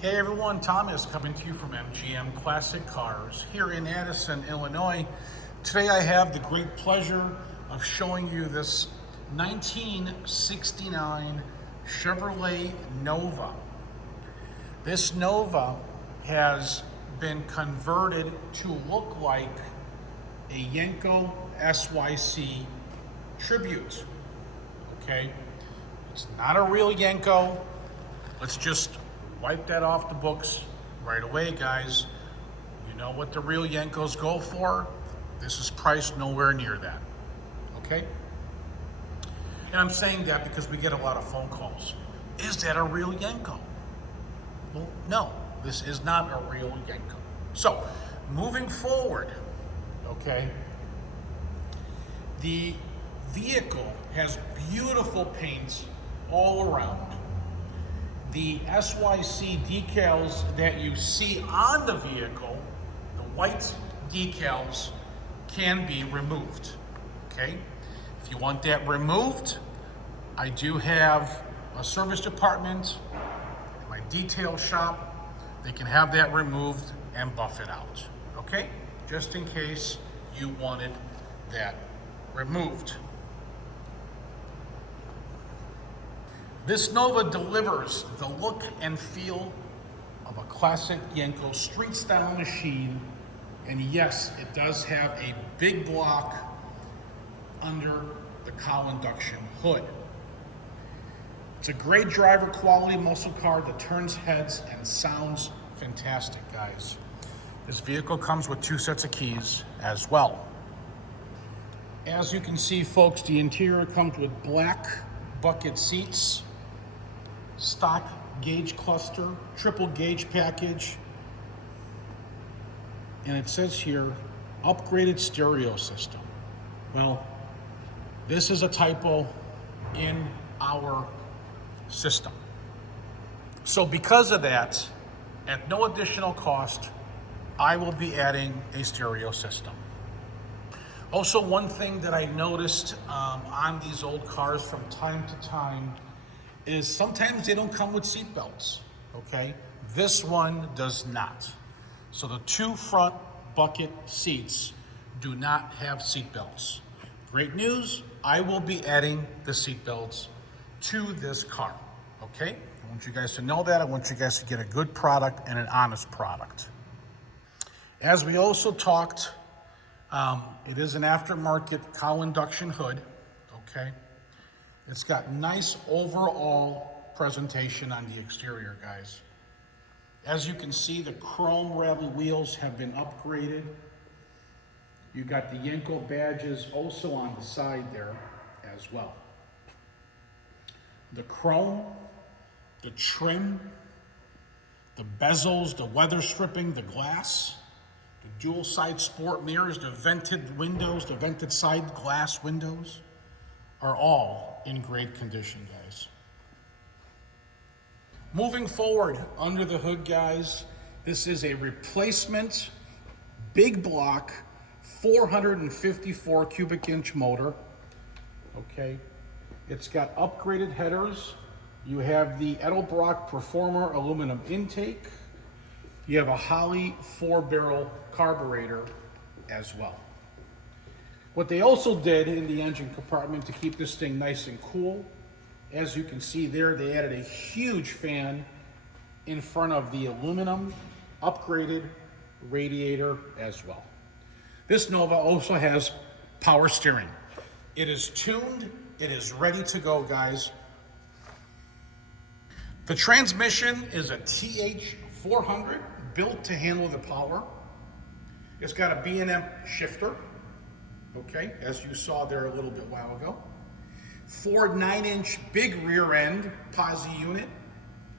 Hey everyone, Thomas coming to you from MGM Classic Cars here in Addison, Illinois. Today I have the great pleasure of showing you this 1969 Chevrolet Nova. This Nova has been converted to look like a Yenko SYC tribute, okay? It's not a real Yenko. Let's just wipe that off the books right away, guys. You know what the real Yenkos go for? This is priced nowhere near that, okay? And I'm saying that because we get a lot of phone calls. Is that a real Yenko? Well, no, this is not a real Yenko. So, moving forward, okay, the vehicle has beautiful paints all around. The SYC decals that you see on the vehicle, the white decals, can be removed, okay? If you want that removed, I do have a service department, my detail shop. They can have that removed and buff it out, okay? Just in case you wanted that removed. This Nova delivers the look and feel of a classic Yenko street style machine. And yes, it does have a big block under the Cowl induction hood. It's a great driver quality muscle car that turns heads and sounds fantastic, guys. This vehicle comes with 2 sets of keys as well. As you can see, folks, the interior comes with black bucket seats, stock gauge cluster, triple gauge package, and it says here, upgraded stereo system. Well, this is a typo in our system. So because of that, at no additional cost, I will be adding a stereo system. Also, one thing that I noticed on these old cars from time to time is sometimes they don't come with seat belts, okay? This one does not. So the 2 front bucket seats do not have seat belts. Great news, I will be adding the seat belts to this car, okay? I want you guys to know that. I want you guys to get a good product and an honest product. As we also talked, it is an aftermarket Cowl induction hood, okay? It's got nice overall presentation on the exterior, guys. As you can see, the chrome rally wheels have been upgraded. You got the Yenko badges also on the side there as well. The chrome, the trim, the bezels, the weather stripping, the glass, the dual side sport mirrors, the vented windows, the vented side glass windows are all in great condition, guys. Moving forward under the hood, guys, this is a replacement big block 454 cubic inch motor, okay? It's got upgraded headers. You have the Edelbrock Performer aluminum intake. You have a Holley 4-barrel carburetor as well. What they also did in the engine compartment to keep this thing nice and cool, as you can see there, they added a huge fan in front of the aluminum upgraded radiator as well. This Nova also has power steering. It is tuned, it is ready to go, guys. The transmission is a TH400 built to handle the power. It's got a B&M shifter, okay, as you saw there a little bit while ago. Ford 9-inch big rear end POSI unit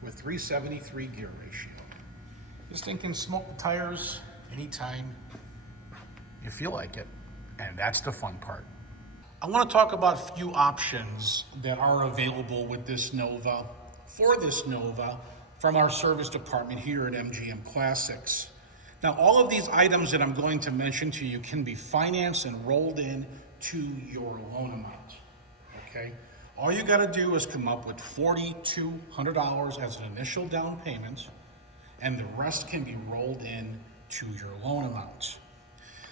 with 373 gear ratio. This thing can smoke the tires anytime you feel like it, and that's the fun part. I want to talk about a few options that are available with this Nova, for this Nova, from our service department here at MGM Classics. Now, all of these items that I'm going to mention to you can be financed and rolled in to your loan amount, okay? All you gotta do is come up with $4,200 as an initial down payment, and the rest can be rolled in to your loan amount.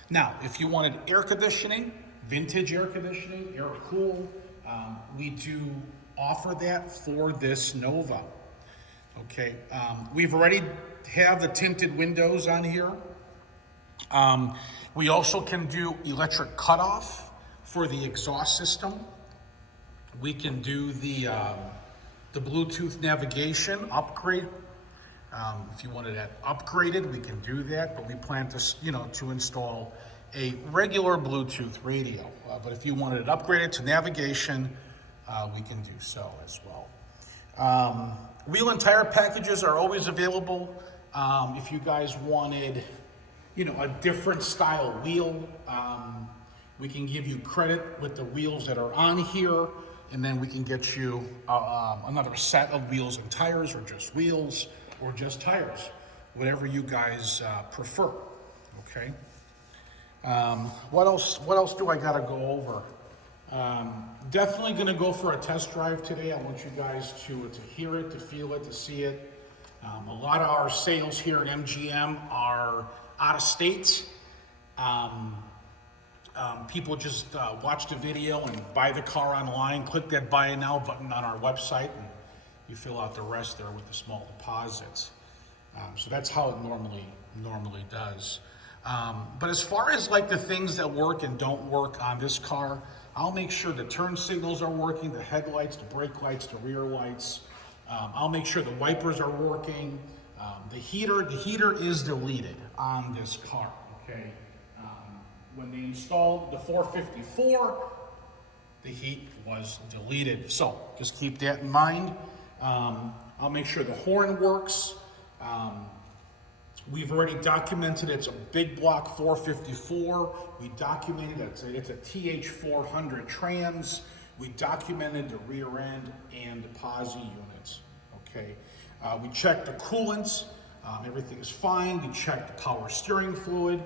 Now, if you wanted air conditioning, vintage air conditioning, air cool, we do offer that for this Nova. Okay, we've already have the tinted windows on here. We also can do electric cutoff for the exhaust system. We can do the Bluetooth navigation upgrade. If you wanted that upgraded, we can do that, but we plan to, to install a regular Bluetooth radio. But if you wanted it upgraded to navigation, we can do so as well. Wheel and tire packages are always available. If you guys wanted, a different style wheel, we can give you credit with the wheels that are on here, and then we can get you another set of wheels and tires, or just wheels, or just tires, whatever you guys prefer. Okay. What else do I gotta go over? Definitely gonna go for a test drive today. I want you guys to hear it, to feel it, to see it. A lot of our sales here at MGM are out of state. People just watch the video and buy the car online, click that buy now button on our website, and you fill out the rest there with the small deposits. So that's how it normally does. But as far as like the things that work and don't work on this car, I'll make sure the turn signals are working, the headlights, the brake lights, the rear lights. I'll make sure the wipers are working. The heater is deleted on this car, okay? When they installed the 454, the heat was deleted. So just keep that in mind. I'll make sure the horn works. We've already documented it's a big block 454. We documented it's a TH400 trans. We documented the rear end and the POSI units, okay? We checked the coolant, everything's fine. We checked the power steering fluid,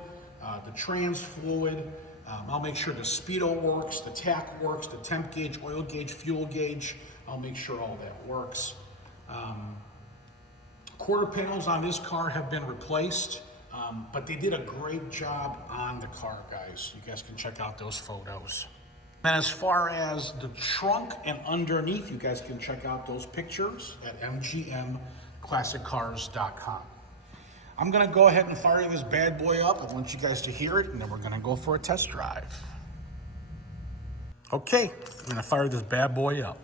the trans fluid. I'll make sure the speedo works, the tach works, the temp gauge, oil gauge, fuel gauge. I'll make sure all that works. Quarter panels on this car have been replaced, but they did a great job on the car, guys. You guys can check out those photos. And as far as the trunk and underneath, you guys can check out those pictures at mgmclassiccars.com. I'm gonna go ahead and fire this bad boy up. I want you guys to hear it, and then we're gonna go for a test drive. Okay, I'm gonna fire this bad boy up.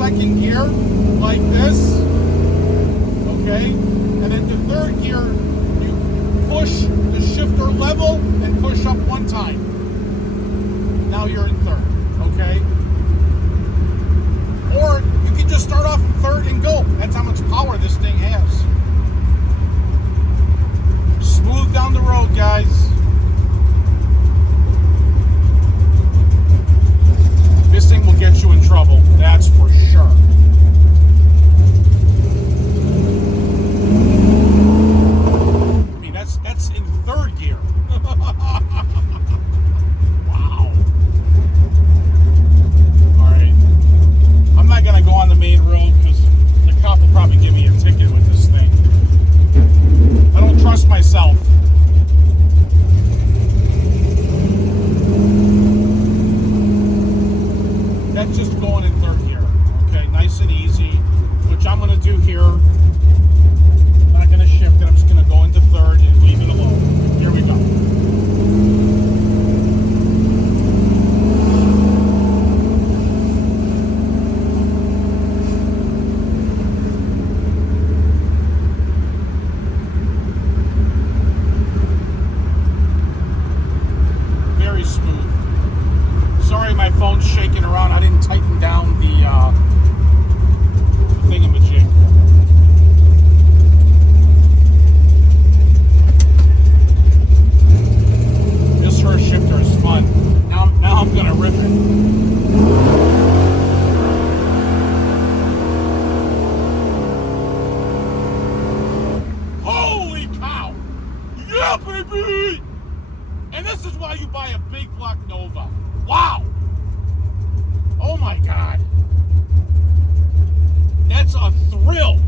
second gear like this, okay? And then the third gear, you push the shifter level and push up one time. now you're in third, okay? Or you can just start off in third and go. That's how much power this thing has. Smooth down the road, guys. This thing will get you in trouble, that's for sure. I mean, that's in third gear. Wow. All right. I'm not gonna go on the main road because the cop will probably give me a ticket with this thing. I don't trust myself. That's just going in third gear, okay? Nice and easy, which I'm gonna do here. I'm not gonna shift it, I'm just gonna go into third and leave it alone. Here we go. Very smooth. Sorry, my phone's shaking around. I didn't tighten down the thingamajig. This rear shifter is fun. Now I'm gonna rip it. Holy cow! Yeah, baby! And this is why you buy a big block Nova. Wow! Oh my God. That's a thrill.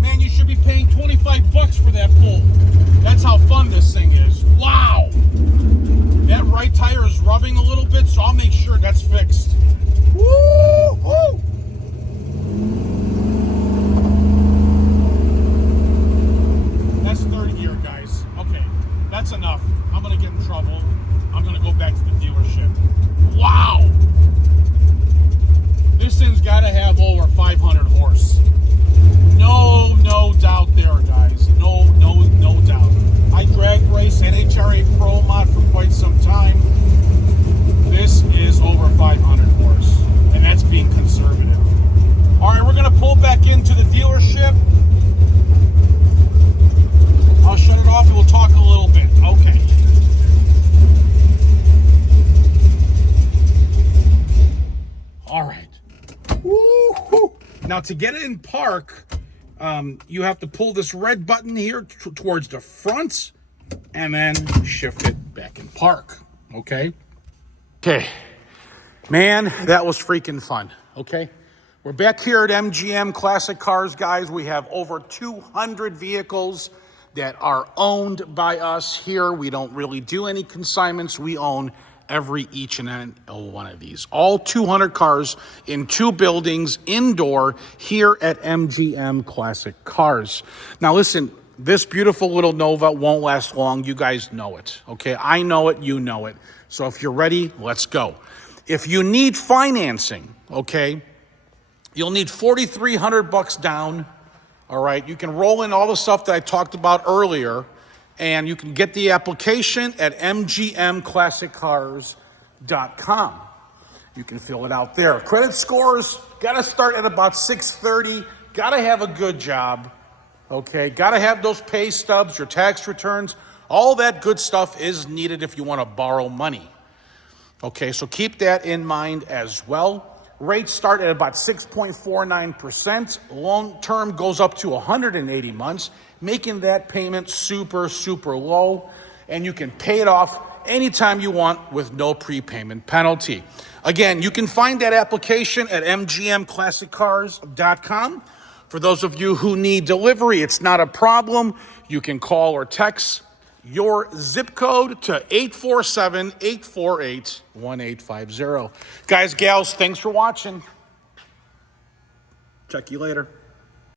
Man, you should be paying 25 bucks for that pull. That's how fun this thing is. Wow! That right tire is rubbing a little bit, so I'll make sure that's fixed. Woo! Woo! That's third gear, guys. Okay, that's enough. I'm gonna get in trouble. I'm gonna go back to the dealership. Wow! This thing's gotta have over 500 horse. No doubt there, guys. No doubt. I drag race NHRA Pro Mod for quite some time. This is over 500 horse, and that's being conservative. All right, we're gonna pull back into the dealership. I'll shut it off and we'll talk a little bit. Okay. All right. Woo-hoo. Now to get it in park, you have to pull this red button here towards the front and then shift it back in park. Okay. Okay. Man, that was freaking fun. Okay. We're back here at MGM Classic Cars, guys. We have over 200 vehicles that are owned by us here. We don't really do any consignments. We own each and every one of these. All 200 cars in 2 buildings indoor here at MGM Classic Cars. Now listen, this beautiful little Nova won't last long. You guys know it, okay? I know it, you know it. So if you're ready, let's go. If you need financing, okay, you'll need $4,300 down. All right, you can roll in all the stuff that I talked about earlier, and you can get the application at mgmclassiccars.com. You can fill it out there. Credit scores, got to start at about 630. Got to have a good job, okay? Got to have those pay stubs, your tax returns. All that good stuff is needed if you want to borrow money. Okay, so keep that in mind as well. Rates start at about 6.49%. Long term goes up to 180 months, making that payment super low. And you can pay it off anytime you want with no prepayment penalty. Again, you can find that application at mgmclassiccars.com. For those of you who need delivery, it's not a problem. You can call or text your zip code to 847-848-1850. Guys, gals, thanks for watching. Check you later.